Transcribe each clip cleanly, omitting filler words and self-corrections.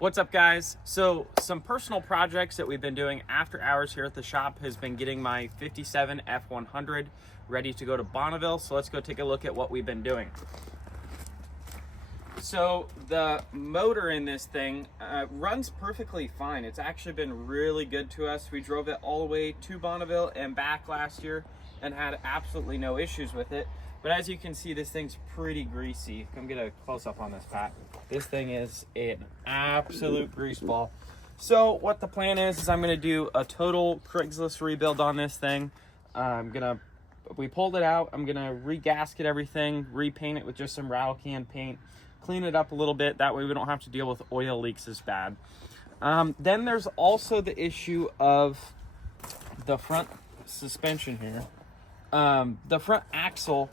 What's up, guys? So some personal projects that we've been doing after hours here at the shop has been getting my 57 F100 ready to go to Bonneville. So let's go take a look at what we've been doing. So the motor in this thing runs perfectly fine. It's actually been really good to us. We drove it all the way to Bonneville and back last year and had absolutely no issues with it. But as you can see, this thing's pretty greasy. Come get a close-up on this, Pat. This thing is an absolute grease ball. So what the plan is I'm gonna do a total Craigslist rebuild on this thing. We pulled it out. I'm gonna re-gasket everything, repaint it with just some rattle can paint, clean it up a little bit. That way we don't have to deal with oil leaks as bad. Then there's also the issue of the front suspension here. The front axle,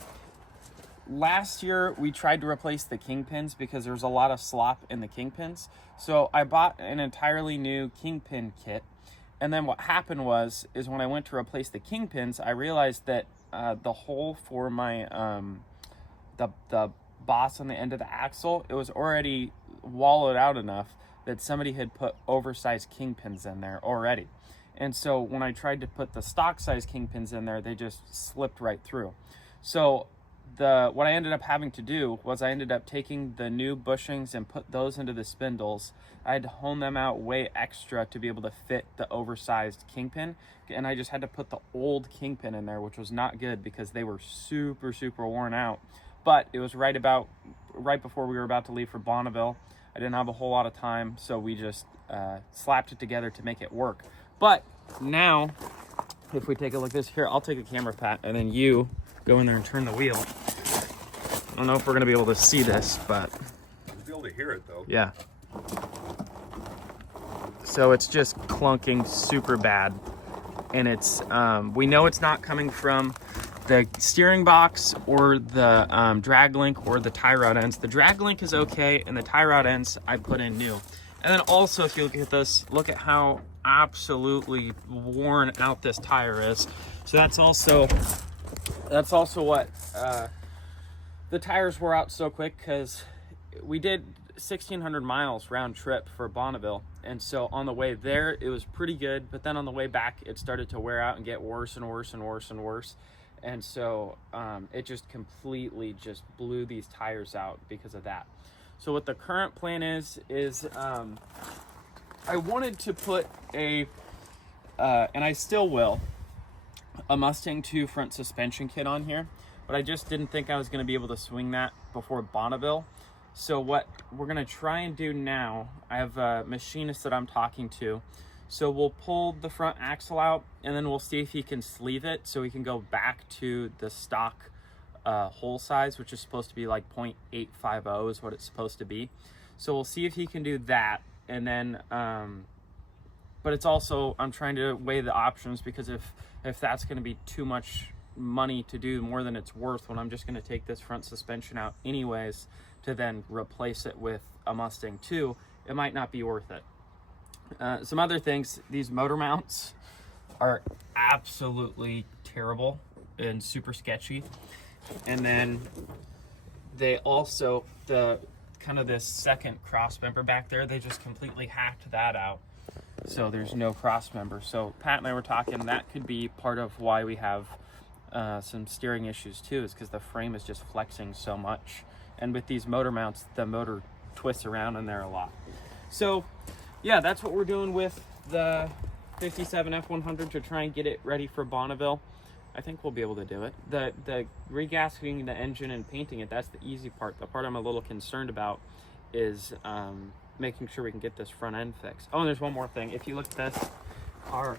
last year we tried to replace the kingpins because there was a lot of slop in the kingpins. So I bought an entirely new kingpin kit. And then what happened is when I went to replace the kingpins, I realized that the hole for my, the boss on the end of the axle, it was already wallowed out enough that somebody had put oversized kingpins in there already. And so when I tried to put the stock size kingpins in there, they just slipped right through. So what I ended up having to do was I ended up taking the new bushings and put those into the spindles. I had to hone them out way extra to be able to fit the oversized kingpin. And I just had to put the old kingpin in there, which was not good because they were super, super worn out. But it was right before we were about to leave for Bonneville. I didn't have a whole lot of time, so we just slapped it together to make it work. But now, if we take a look at this here, I'll take a camera, Pat, and then you go in there and turn the wheel. I don't know if we're gonna be able to see this, but you'll be able to hear it though. Yeah. So it's just clunking super bad, and it's we know it's not coming from the steering box or the drag link or the tie rod ends. The drag link is okay, and the tie rod ends I put in new. And then also, if you look at this, look at how absolutely worn out this tire is. So that's also what the tires wore out so quick, because we did 1,600 miles round trip for Bonneville, and so on the way there it was pretty good, but then on the way back it started to wear out and get worse and worse and worse and worse. And so it just completely just blew these tires out because of that. So what the current plan is I wanted to put and I still will, a Mustang 2 front suspension kit on here, but I just didn't think I was going to be able to swing that before Bonneville. So what we're going to try and do now, I have a machinist that I'm talking to, so we'll pull the front axle out and then we'll see if he can sleeve it so we can go back to the stock hole size, which is supposed to be like 0.850 is what it's supposed to be. So we'll see if he can do that. And then but it's also, I'm trying to weigh the options, because if that's going to be too much money to do more than it's worth, when I'm just going to take this front suspension out anyways to then replace it with a Mustang 2, it might not be worth it. Some other things, these motor mounts are absolutely terrible and super sketchy. And then they also, this second cross member back there, they just completely hacked that out. So there's no cross member. So Pat and I were talking, that could be part of why we have some steering issues too, is because the frame is just flexing so much. And with these motor mounts, the motor twists around in there a lot. So yeah, that's what we're doing with the 57 F100 to try and get it ready for Bonneville. I think we'll be able to do it. The regasketing the engine and painting it, that's the easy part. The part I'm a little concerned about is making sure we can get this front end fixed. Oh, and there's one more thing. If you look at this, our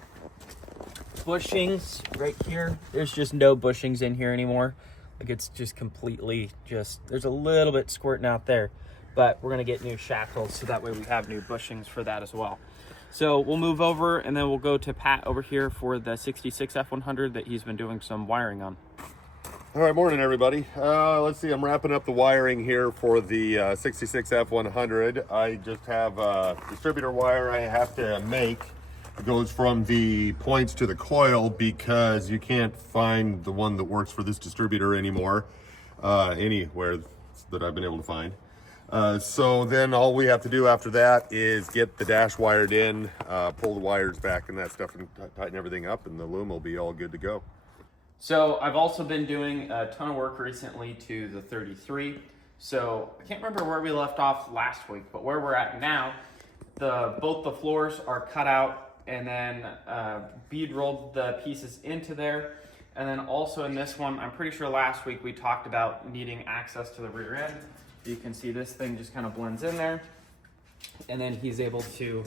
bushings right here, there's just no bushings in here anymore. Like, it's just completely there's a little bit squirting out there, but we're gonna get new shackles so that way we have new bushings for that as well. So we'll move over and then we'll go to Pat over here for the 66 F100 that he's been doing some wiring on. All right, morning everybody. Let's see, I'm wrapping up the wiring here for the 66 F100. I just have a distributor wire I have to make. It goes from the points to the coil because you can't find the one that works for this distributor anymore anywhere that I've been able to find. So then all we have to do after that is get the dash wired in, pull the wires back and that stuff, and tighten everything up, and the loom will be all good to go. So I've also been doing a ton of work recently to the 33. So I can't remember where we left off last week, but where we're at now, both the floors are cut out, and then bead rolled the pieces into there. And then also in this one, I'm pretty sure last week we talked about needing access to the rear end. You can see this thing just kind of blends in there. And then he's able to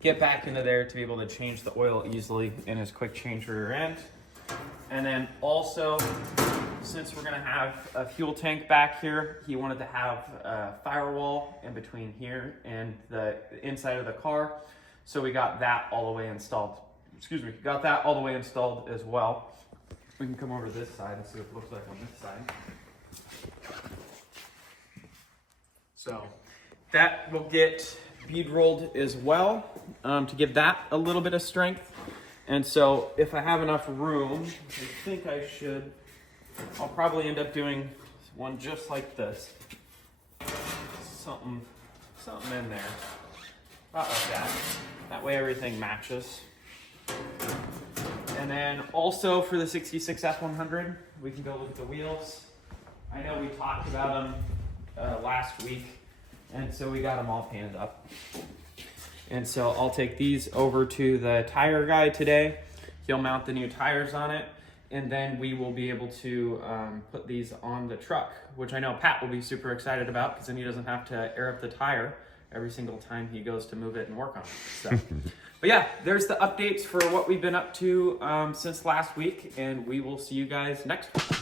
get back into there to be able to change the oil easily in his quick change rear end. And then also, since we're gonna have a fuel tank back here, he wanted to have a firewall in between here and the inside of the car. So we got that all the way installed. Excuse me, got that all the way installed as well. We can come over to this side and see what it looks like on this side. So that will get bead rolled as well to give that a little bit of strength. And so if I have enough room, I think I should, I'll probably end up doing one just like this. Something in there. About like that. That way everything matches. And then also for the 66 F100, we can go look at the wheels. I know we talked about them last week, and so we got them all painted up. And so I'll take these over to the tire guy today. He'll mount the new tires on it, and then we will be able to put these on the truck, which I know Pat will be super excited about, because then he doesn't have to air up the tire every single time he goes to move it and work on it. So, but yeah, there's the updates for what we've been up to since last week, and we will see you guys next week.